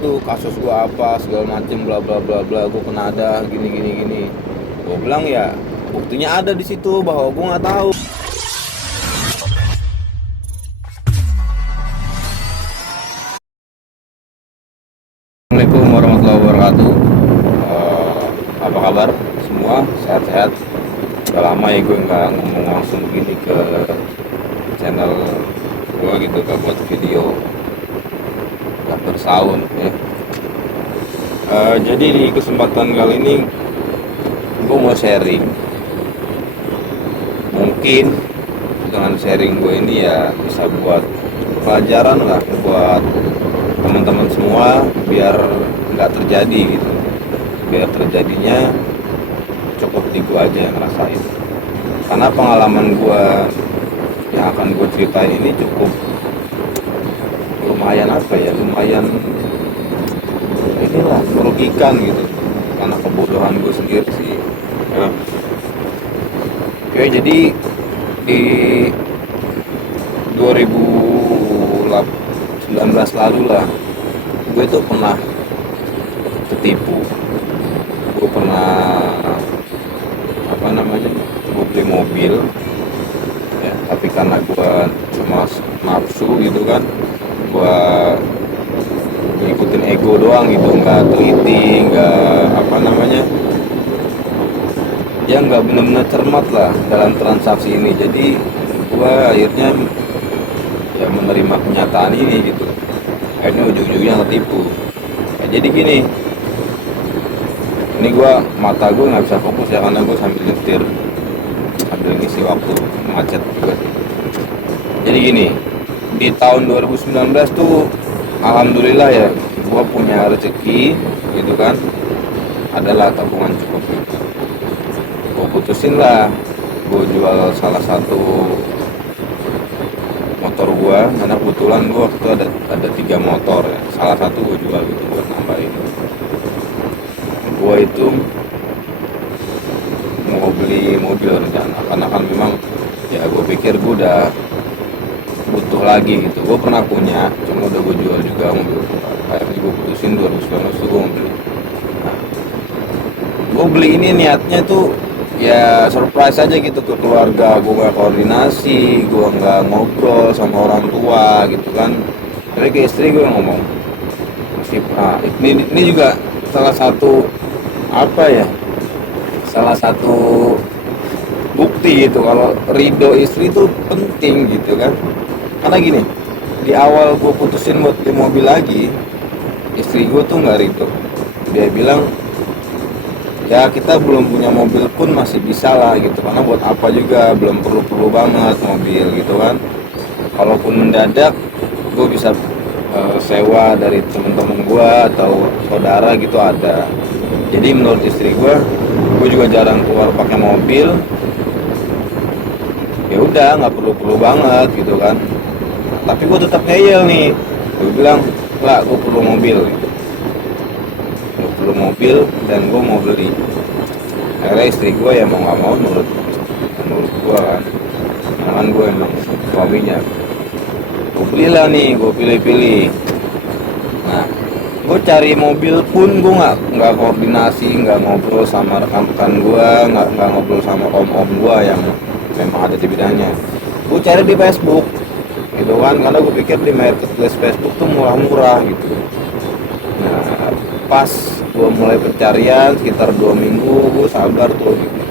tuh kasus gua apa segala macem bla bla bla bla, gua kena ada gini gini gini. Gua bilang ya buktinya ada di situ bahwa gua nggak tahu. Assalamualaikum warahmatullahi wabarakatuh. Apa kabar semua, sehat-sehat? Udah lama ya gue nggak ngomong langsung begini ke channel gue gitu, gak buat video, gak bersound ya. Jadi di kesempatan kali ini gue mau sharing. Mungkin dengan sharing gue ini ya bisa buat pelajaran lah buat teman-teman semua, biar nggak terjadi gitu. Biar terjadinya cukup di gue aja yang ngerasain. Karena pengalaman gue yang akan gue ceritain ini cukup lumayan apa ya, lumayan inilah merugikan gitu, karena kebodohan gue sendiri sih ya. Oke, jadi di 2019 lalu lah gue tuh pernah ketipu. Gue pernah apa namanya, gue beli mobil ya, tapi karena gue cuma nafsu gitu kan, gue ngikutin ego doang gitu, nggak teliti, nggak apa namanya ya, nggak benar-benar cermat lah dalam transaksi ini. Jadi gue akhirnya ya menerima kenyataan ini gitu, akhirnya ujung-ujungnya ketipu ya. Jadi gini, ini gue mata gue nggak bisa fokus ya, karena gue sambil nyetir, sambil ngisi waktu macet juga sih. Jadi gini, di tahun 2019 tuh alhamdulillah ya, gue punya rezeki gitu kan, adalah tabungan cukup gitu. Gue putusin lah, gue jual salah satu motor gue, karena kebetulan gue waktu itu ada 3 motor ya, salah satu gue jual gitu buat nambahin. Gue itu mau beli mobil rencana, karena kan memang ya gue pikir gue udah butuh lagi gitu. Gue pernah punya, cuma udah gue jual juga mobil gue. Akhirnya gue putusin 2019 tuh gue mau beli. Nah, gue beli ini niatnya tuh ya surprise aja gitu ke keluarga. Gue gak koordinasi, gue gak ngobrol sama orang tua gitu kan. Tapi ke istri gue ngomong, nah, ini juga salah satu apa ya, salah satu bukti gitu kalau ridho istri itu penting gitu kan. Karena gini, di awal gue putusin buat beli mobil lagi, istri gue tuh nggak ridho. Dia bilang ya kita belum punya mobil pun masih bisa lah gitu, karena buat apa juga, belum perlu banget mobil gitu kan. Kalaupun mendadak gue bisa sewa dari temen-temen gue atau saudara gitu ada. Jadi menurut istri gue juga jarang keluar pakai mobil, ya udah nggak perlu banget gitu kan. Tapi gue tetap ngeyel nih, gue bilang lah gue perlu mobil gitu. Gue perlu mobil dan gue mau beli. Akhirnya istri gue ya mau nggak mau menurut gue kan, karena gue emang suaminya. Gue belilah nih, gue pilih-pilih. Nah, gue cari mobil pun gue nggak koordinasi, nggak ngobrol sama rekan-rekan gue, nggak ngobrol sama om-om gue yang memang ada di bidangnya. Gue cari di Facebook gitu kan, karena gue pikir di marketplace Facebook tuh murah-murah gitu. Nah, pas gue mulai pencarian sekitar 2 minggu, gue sabar tuh gitu.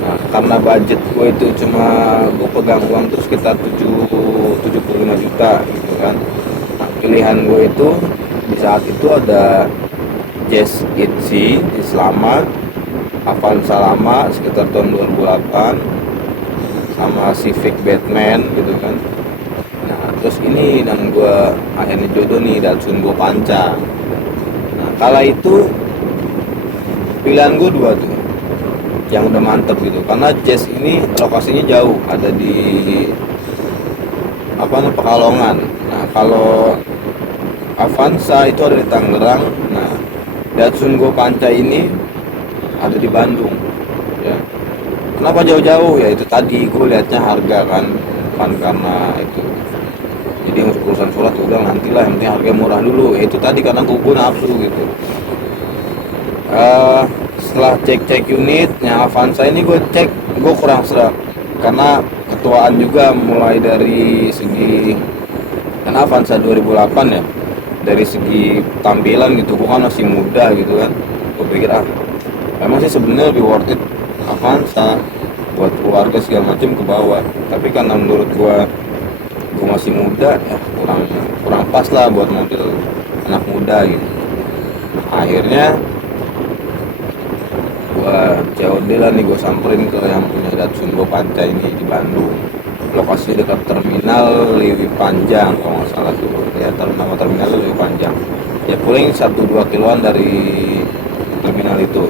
Nah, karena budget gue itu cuma, gue pegang uang tuh sekitar 75 juta gitu kan. Nah, pilihan gue itu di saat itu ada Jazz Itzy di Selamat, Avanza lama sekitar tahun 2008, sama Civic Batman gitu kan. Nah, terus ini dan gue akhirnya jodoh nih Datsun Go Panca. Nah, kala itu pilihan gue 2 tuh yang udah mantep gitu, karena Jazz ini lokasinya jauh, ada di apa namanya, Pekalongan. Nah, kalau Avanza itu ada di Tangerang. Nah, Datsun Go Panca ini ada di Bandung ya. Kenapa jauh-jauh? Ya itu tadi gue lihatnya harga kan, bukan karena itu. Jadi urusan surat udah nantilah, yang penting harga murah dulu. Ya itu tadi karena gue nafsu gitu. Setelah cek unit yang Avanza ini, gue kurang serak karena ketuaan juga, mulai dari segi, karena Avanza 2008 ya, dari segi tampilan gitu gue kan masih muda gitu kan. Gue pikir memang sih sebenarnya lebih worth it Avanza buat keluarga segala macam ke bawah, tapi karena menurut gue masih muda ya, kurang pas lah buat mobil anak muda gitu. Akhirnya gua COD lah nih, gue samperin ke yang punya Datsun Go Panca ini di Bandung, lokasi dekat terminal Lewi Panjang kalau nggak salah tuh ya, nama terminal Lewi Panjang ya, paling 1-2 kiloan dari terminal itu.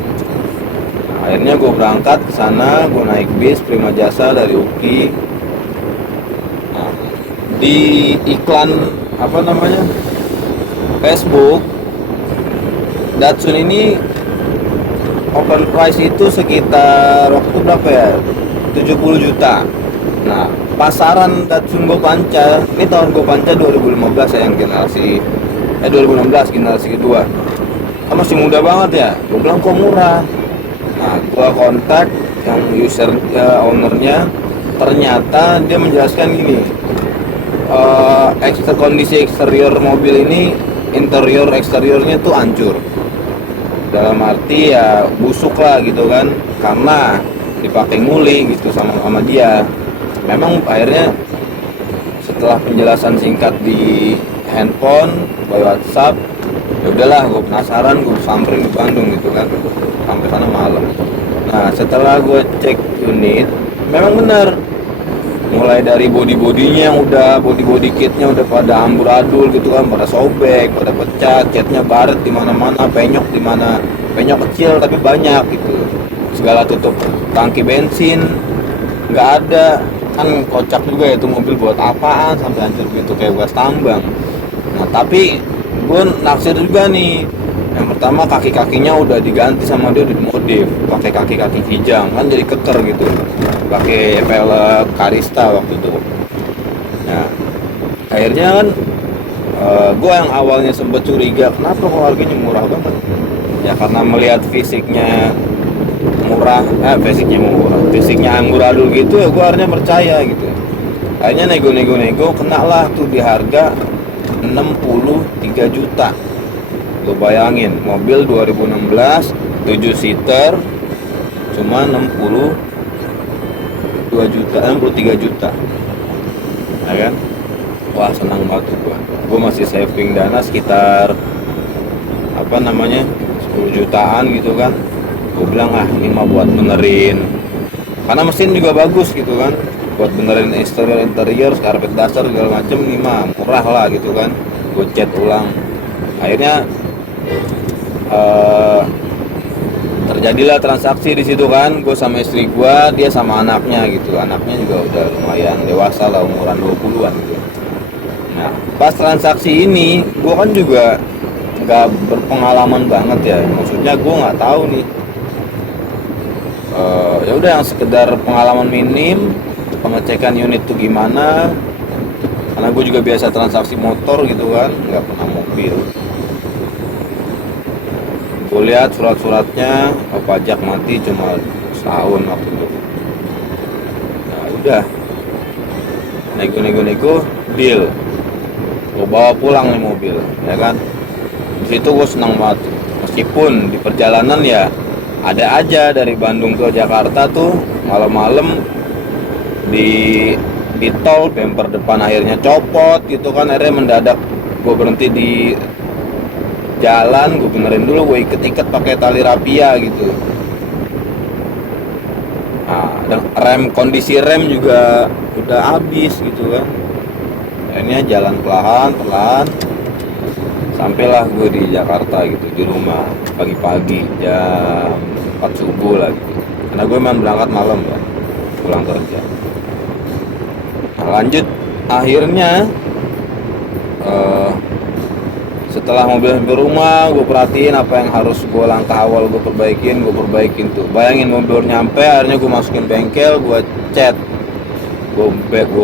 Nah, akhirnya gue berangkat ke sana, gue naik bis Prima Jasa dari UPI. Nah, di iklan Facebook, Datsun ini open price itu sekitar waktu berapa ya, 70 juta. Nah, pasaran Datsun Go Panca ini tahun Go Panca 2015 ya, yang generasi 2016 generasi kedua, kan masih muda banget ya. Gue bilang kok murah. Nah, gue kontak yang ownernya, ternyata dia menjelaskan gini, kondisi eksterior mobil ini, interior eksteriornya tuh hancur, dalam arti ya busuk lah gitu kan, karena dipakai nguli gitu sama dia. Memang akhirnya setelah penjelasan singkat di handphone by WhatsApp, ya udahlah gue penasaran, gue samperin ke Bandung gitu kan, sampai sana malam. Nah, setelah gue cek unit, memang benar, mulai dari bodinya yang udah body kitnya udah pada amburadul gitu kan, pada sobek, pada pecah, catnya baret di mana-mana, penyok di mana, penyok kecil tapi banyak gitu, segala tutup tangki bensin nggak ada. Kan kocak juga ya, itu mobil buat apaan sampai hancur gitu kayak bekas tambang. Nah, tapi gue naksir juga nih, yang pertama kaki-kakinya udah diganti sama dia, udah dimodif pakai kaki-kaki kijang kan, jadi keker gitu, pakai velg Karista waktu itu. Nah, akhirnya kan gue yang awalnya sempet curiga kenapa kok harganya murah banget ya, karena melihat fisiknya fisiknya amburadul gitu ya, gue akhirnya percaya gitu. Akhirnya nego kena lah tuh di harga 63 juta. Lo bayangin, mobil 2016 7 seater cuma 63 juta ya kan. Wah, senang banget gue masih saving dana sekitar 10 jutaan gitu kan. Gue bilang ini mah buat benerin, karena mesin juga bagus gitu kan, buat benerin interior, karpet dasar segala macem, ini mah murah lah gitu kan. Gue cat ulang. Akhirnya terjadilah transaksi di situ kan, gue sama istri gue, dia sama anaknya gitu. Anaknya juga udah lumayan dewasa lah, umuran 20-an gitu. Nah, pas transaksi ini gue kan juga nggak berpengalaman banget ya, maksudnya gue nggak tahu nih, ya udah yang sekedar pengalaman minim, pengecekan unit tuh gimana, karena gue juga biasa transaksi motor gitu kan, nggak pernah mobil. Gue lihat surat-suratnya, pajak mati cuma setahun waktu itu. Nah, udah nego deal, gue bawa pulang nih mobil ya kan. Di situ gue senang banget, meskipun di perjalanan ya ada aja dari Bandung ke Jakarta tuh malam-malam di tol bumper depan akhirnya copot gitu kan. Akhirnya mendadak gue berhenti di jalan, gue benerin dulu, gue iket pakai tali rapia gitu. Nah, dan kondisi rem juga udah habis gitu kan. Akhirnya jalan pelan sampailah gue di Jakarta gitu, di rumah pagi-pagi jam 4 subuh lah gitu, karena gue memang berangkat malam ya, pulang kerja. Nah, lanjut, akhirnya setelah mobil sampai rumah, gue perhatiin apa yang harus gue langkah awal gue perbaikin tuh. Bayangin, mobil nyampe, akhirnya gue masukin bengkel, gue cat, gue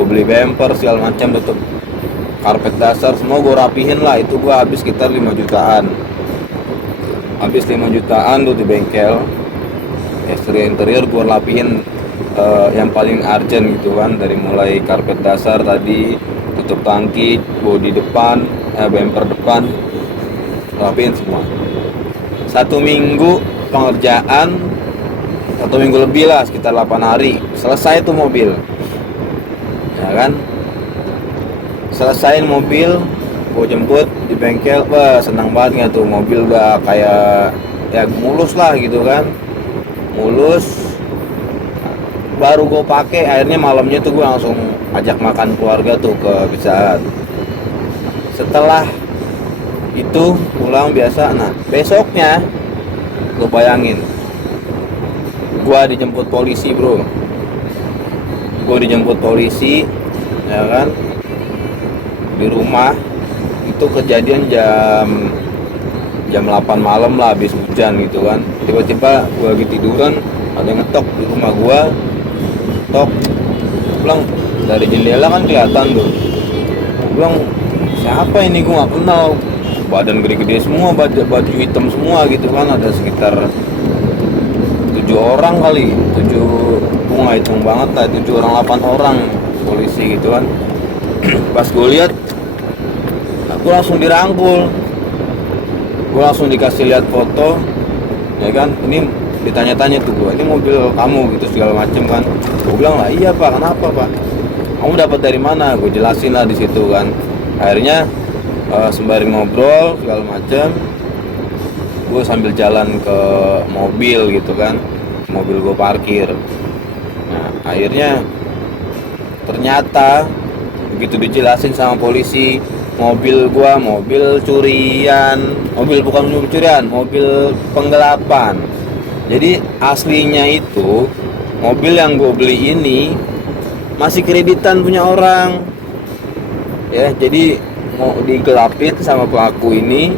beli bumper segala macam, tutup karpet dasar semua gue rapihin lah. Itu gue habis sekitar 5 jutaan. Habis 5 jutaan tuh di bengkel. Eksterior interior gue rapihin, yang paling urgent gitu kan, dari mulai karpet dasar tadi, tutup tangki, bodi depan, bumper depan, rapihin semua. 1 minggu pengerjaan, 1 minggu lebih lah, sekitar 8 hari selesai tuh mobil, ya kan. Selesain mobil, gue jemput di bengkel. Wah, senang banget tuh, mobil udah kayak ya mulus lah gitu kan, mulus. Baru gue pakai, akhirnya malamnya tuh gue langsung ajak makan keluarga tuh ke Pizza Hut. Setelah itu pulang biasa. Nah besoknya lo bayangin, gue dijemput polisi bro. Gue dijemput polisi, ya kan, di rumah. Itu kejadian jam 8 malam lah, habis hujan gitu kan. Tiba-tiba gue lagi tiduran, ada yang ngetok di rumah gue. Tok, bilang dari jendela kan kelihatan tuh. Bilang siapa ini, gue nggak kenal. Badan gede-gede semua, baju hitam semua gitu kan. Ada sekitar 7 orang kali, 7, gue nggak hitung banget lah, 7 orang 8 orang polisi gitu kan. Pas gue lihat, gue langsung dirangkul, gue langsung dikasih lihat foto, ya kan. Ini ditanya-tanya tuh gue, ini mobil kamu gitu segala macem kan. Gue bilang lah, iya pak, kenapa pak, kamu dapat dari mana? Gue jelasin lah di situ kan. Akhirnya sembari ngobrol segala macem, gue sambil jalan ke mobil gitu kan, mobil gue parkir. Nah akhirnya ternyata begitu dijelasin sama polisi, mobil gua mobil curian, bukan mobil curian, mobil penggelapan. Jadi aslinya itu mobil yang gue beli ini masih kreditan punya orang, ya. Jadi mau digelapin sama pelaku ini,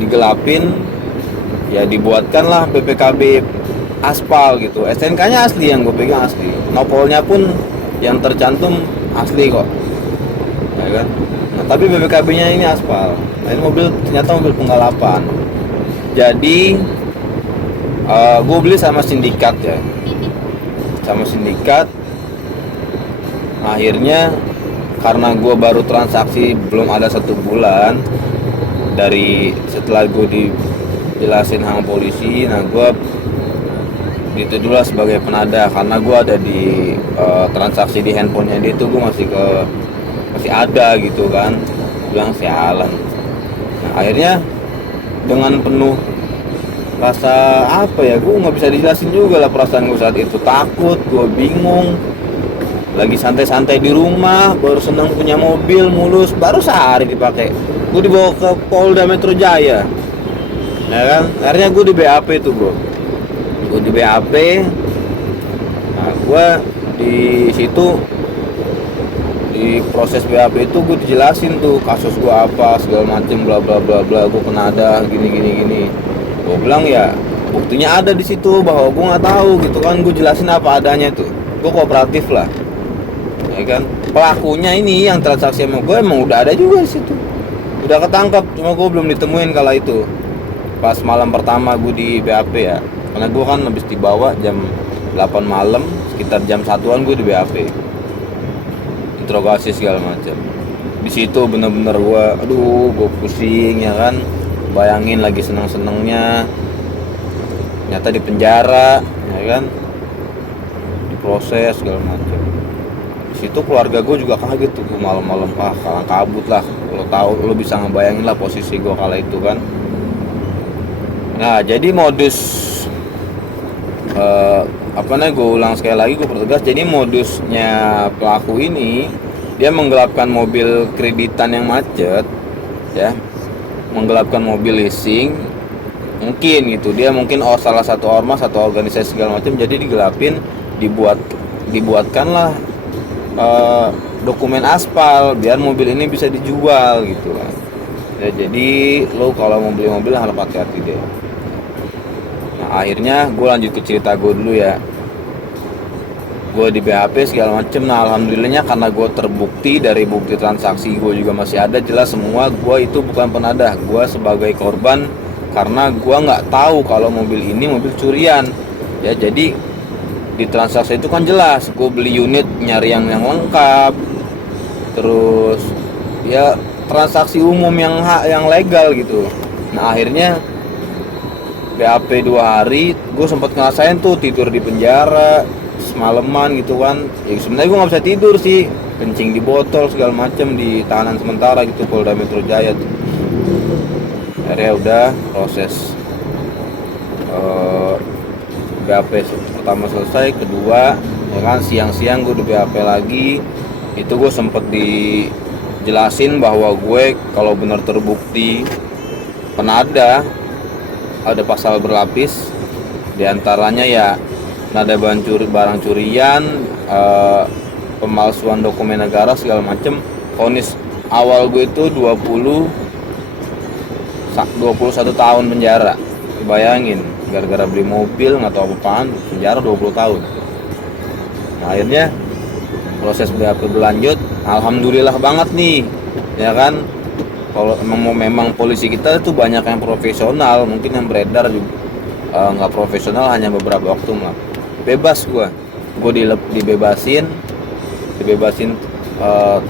digelapin, ya dibuatkanlah BPKB aspal gitu. STNK-nya asli, yang gue pegang asli, nopolnya pun yang tercantum asli kok, ya kan. Nah, tapi BPKB-nya ini aspal. Nah, ini mobil ternyata mobil penggelapan. Jadi gue beli sama sindikat ya, sama sindikat. Akhirnya karena gue baru transaksi belum ada 1 bulan dari setelah gue dijelasin sama polisi. Nah gue dituduhlah sebagai penada karena gue ada di transaksi di handphonenya dia tuh, gue masih ada gitu kan. Bilang sialan. Nah, akhirnya dengan penuh rasa apa ya, gue nggak bisa dijelasin juga lah perasaan gue saat itu. Takut, gue bingung, lagi santai-santai di rumah, baru senang punya mobil mulus, baru sehari dipakai. Gue dibawa ke Polda Metro Jaya, ya kan. Akhirnya gue di BAP tuh bro, gue di BAP. Nah gue di situ, di proses BAP itu gue dijelasin tuh kasus gue apa segala macem, bla bla bla bla. Gue penada gini. Gue bilang ya buktinya ada di situ bahwa gue nggak tahu gitu kan. Gue jelasin apa adanya tuh, gue kooperatif lah, ya kan. Pelakunya ini yang transaksi sama gue emang udah ada juga di situ, udah ketangkap, cuma gue belum ditemuin kala itu pas malam pertama gue di BAP ya. Karena gue kan habis dibawa jam 8 malam, sekitar jam 1-an gue di BAP, interogasi segala macam. Di situ bener-bener gue pusing ya kan. Bayangin lagi seneng-senengnya, ternyata di penjara, ya kan, diproses segala macam. Di situ keluarga gue juga kaget tuh, malam-malam kalang kabut lah. Lo bisa ngebayangin lah posisi gue kala itu kan. Nah jadi modus gue ulang sekali lagi, gue pertegas. Jadi modusnya pelaku ini, dia menggelapkan mobil kreditan yang macet, ya, menggelapkan mobil leasing mungkin gitu. Dia mungkin salah satu ormas atau organisasi segala macam, jadi digelapin, dibuatkanlah dokumen aspal biar mobil ini bisa dijual gitu kan. Ya, jadi lo kalau mau beli mobil harus hati-hati deh. Nah akhirnya gue lanjut ke cerita gue dulu ya. gue di BAP segala macem. Nah alhamdulillahnya karena gue terbukti dari bukti transaksi gue juga masih ada, jelas semua gue itu bukan penadah, gue sebagai korban karena gue nggak tahu kalau mobil ini mobil curian ya. Jadi di transaksi itu kan jelas gue beli unit nyari yang lengkap, terus ya transaksi umum yang legal gitu. Nah akhirnya BAP 2 hari gue sempat ngerasain tuh tidur di penjara semalaman gitu kan. Ya sebenarnya gue nggak bisa tidur sih, kencing di botol segala macem di tahanan sementara gitu Polda Metro Jaya tuh. Akhirnya udah proses BAP pertama selesai, kedua ya kan siang-siang gue di BAP lagi. Itu gue sempet dijelasin bahwa gue kalau benar terbukti penada ada pasal berlapis, diantaranya ya nada barang curian, pemalsuan dokumen negara segala macem. Vonis awal gue itu 21 tahun penjara. Bayangin, gara-gara beli mobil nggak tahu apaan, penjara 20 tahun. Nah, akhirnya proses BAP berlanjut, alhamdulillah banget nih, ya kan. Kalau memang polisi kita itu banyak yang profesional, mungkin yang beredar juga nggak profesional, hanya beberapa waktu lah. Bebas gue dibebasin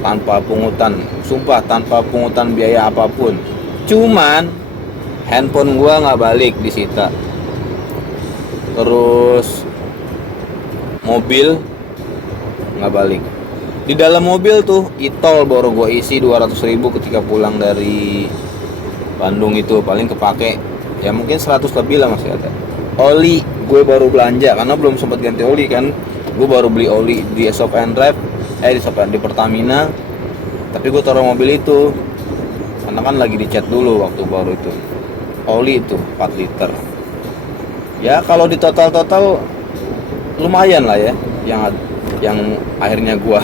tanpa pungutan, sumpah tanpa pungutan biaya apapun. Cuman handphone gue nggak balik disita, terus mobil nggak balik. Di dalam mobil tuh e-tol baru gue isi 200.000 ketika pulang dari Bandung, itu paling kepake ya mungkin 100 lebih lah masih ada. Oli gue baru belanja karena belum sempat ganti oli kan, gue baru beli oli di Shop and Drive di Pertamina, tapi gue taruh mobil itu karena kan lagi dicat dulu waktu baru itu. Oli itu 4 liter ya, kalau di total lumayan lah ya yang akhirnya gue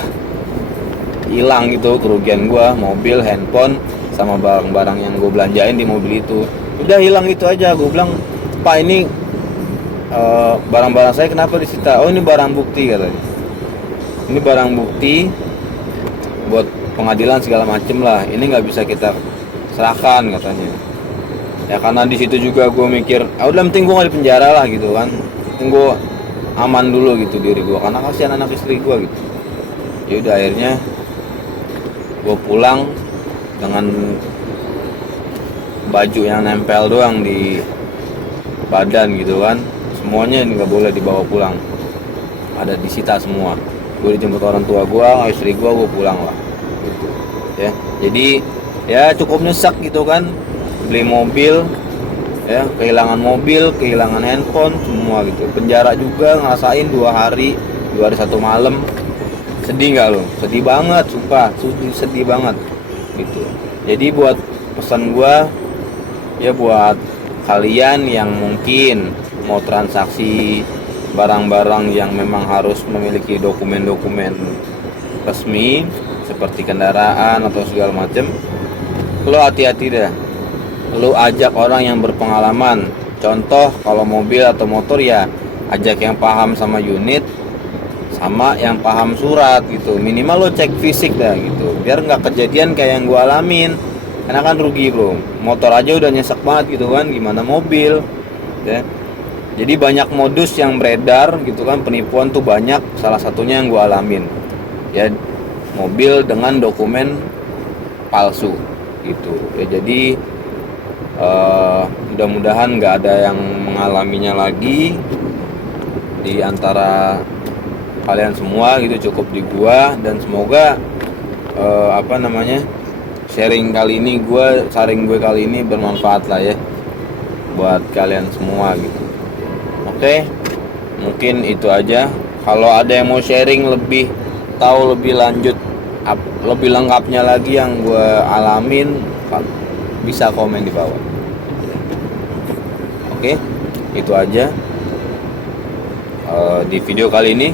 hilang gitu, kerugian gue mobil, handphone, sama barang-barang yang gue belanjain di mobil itu udah hilang itu aja. Gue bilang, Pak ini barang-barang saya kenapa disita? Oh ini barang bukti katanya, ini barang bukti buat pengadilan segala macem lah, ini nggak bisa kita serahkan katanya. Ya karena di situ juga gue mikir, udah penting gue nggak di penjara lah gitu kan, penting gue aman dulu gitu diri gue karena kasihan anak istri gue gitu. Ya udah akhirnya gue pulang dengan baju yang nempel doang di badan gitu kan, semuanya nggak boleh dibawa pulang, ada disita semua. Gue dijemput orang tua gue, istri gue pulang lah gitu. Ya jadi ya cukup nyesek gitu kan, beli mobil ya, kehilangan mobil, kehilangan handphone semua gitu. Penjara juga ngerasain 2 hari 1 malam. Sedih nggak lo? Sedih banget, sumpah, sedih banget gitu. Jadi buat pesan gua ya, buat kalian yang mungkin mau transaksi barang-barang yang memang harus memiliki dokumen-dokumen resmi seperti kendaraan atau segala macam, lo hati-hati dah. Lo ajak orang yang berpengalaman. Contoh kalau mobil atau motor ya ajak yang paham sama unit, sama yang paham surat gitu. Minimal lo cek fisik dah gitu, biar nggak kejadian kayak yang gue alamin. Karena kan rugi bro, motor aja udah nyesek banget gitu kan, gimana mobil ya. Jadi banyak modus yang beredar gitu kan, penipuan tuh banyak. Salah satunya yang gue alamin ya, mobil dengan dokumen palsu gitu ya. Jadi mudah-mudahan nggak ada yang mengalaminya lagi di antara kalian semua gitu. Cukup di gua, dan semoga sharing gue kali ini bermanfaat lah ya buat kalian semua gitu. Oke, mungkin itu aja. Kalau ada yang mau sharing lebih, tahu lebih lanjut, lebih lengkapnya lagi yang gue alamin, bisa komen di bawah. Oke, itu aja di video kali ini.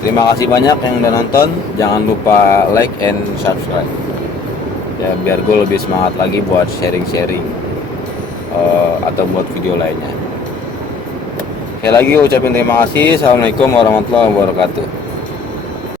Terima kasih banyak yang udah nonton. Jangan lupa like and subscribe ya, biar gue lebih semangat lagi buat sharing-sharing atau buat video lainnya. Sekali lagi ucapin terima kasih. Assalamualaikum warahmatullahi wabarakatuh.